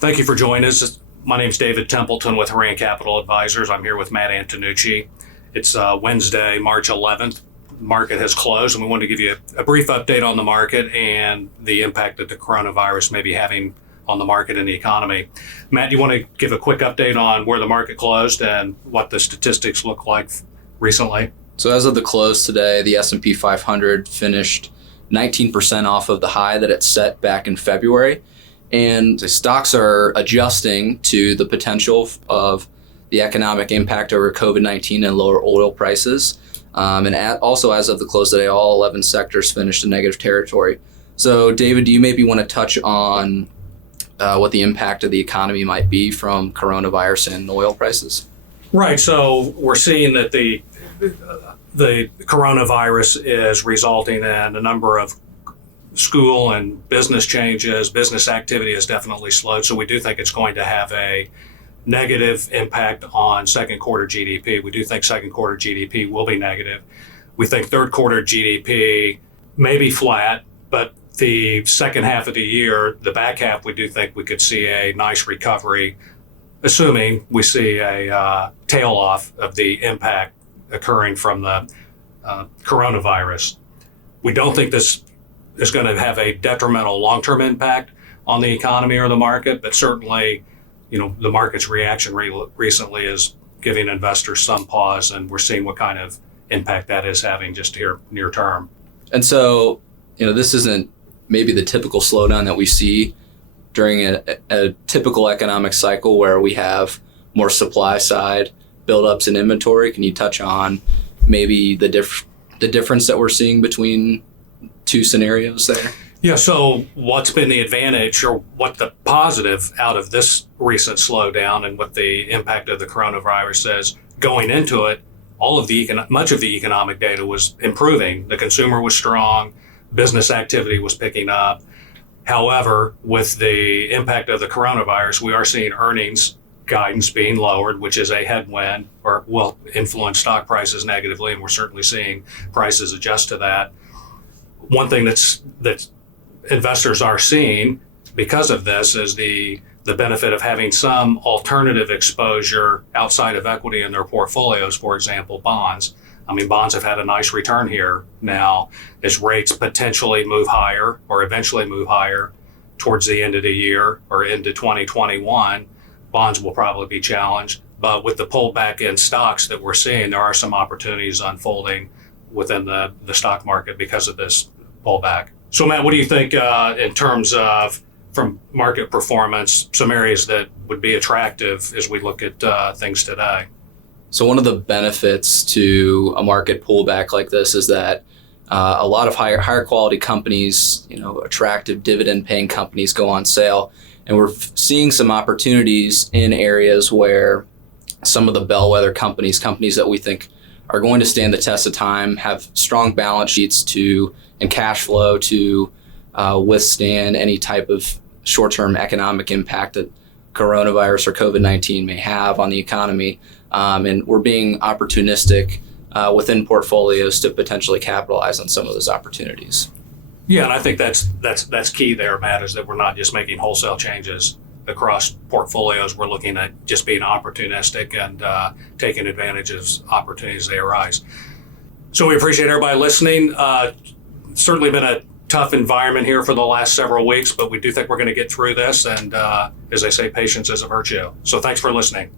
Thank you for joining us. My name is David Templeton with HORAN Capital Advisors. I'm here with Matt Antonucci. It's Wednesday, March 11th. The market has closed, and we want to give you a brief update on the market and the impact that the coronavirus may be having on the market and the economy. Matt, do you want to give a quick update on where the market closed and what the statistics look like recently? So as of the close today, the S&P 500 finished 19% off of the high that it set back in February. And the stocks are adjusting to the potential of the economic impact over COVID-19 and lower oil prices. Also, as of the close today, all 11 sectors finished in negative territory. So, David, do you maybe want to touch on what the impact of the economy might be from coronavirus and oil prices? Right. So we're seeing that the coronavirus is resulting in a number of school and business changes. Business activity has definitely slowed. So we do think it's going to have a negative impact on second quarter GDP. We do think second quarter GDP will be negative. We think third quarter GDP may be flat, but the second half of the year, the back half, we do think we could see a nice recovery, assuming we see a tail off of the impact occurring from the coronavirus. We don't think this is going to have a detrimental long-term impact on the economy or the market, but certainly, the market's reaction recently is giving investors some pause, and we're seeing what kind of impact that is having just here near term. And so, this isn't maybe the typical slowdown that we see during a typical economic cycle where we have more supply side buildups in inventory. Can you touch on maybe the difference that we're seeing between two scenarios there? Yeah, so what's been the advantage or what the positive out of this recent slowdown and what the impact of the coronavirus is? Going into it, much of the economic data was improving. The consumer was strong, business activity was picking up. However, with the impact of the coronavirus, we are seeing earnings guidance being lowered, which is a headwind or will influence stock prices negatively, and we're certainly seeing prices adjust to that. One thing that investors are seeing because of this is the benefit of having some alternative exposure outside of equity in their portfolios, for example, bonds. Bonds have had a nice return here now as rates potentially move higher or eventually move higher towards the end of the year or into 2021. Bonds will probably be challenged, but with the pullback in stocks that we're seeing, there are some opportunities unfolding within the stock market because of this pullback. So Matt, what do you think in terms of, from market performance, some areas that would be attractive as we look at things today? So one of the benefits to a market pullback like this is that a lot of higher quality companies, attractive dividend paying companies go on sale. And we're seeing some opportunities in areas where some of the bellwether companies that we think are going to stand the test of time, have strong balance sheets and cash flow to withstand any type of short-term economic impact that coronavirus or COVID-19 may have on the economy. And we're being opportunistic within portfolios to potentially capitalize on some of those opportunities. Yeah, and I think that's key there, Matt, is that we're not just making wholesale changes across portfolios. We're looking at just being opportunistic and taking advantage of opportunities as they arise. So we appreciate everybody listening. Certainly been a tough environment here for the last several weeks, but we do think we're going to get through this. And as I say, patience is a virtue. So thanks for listening.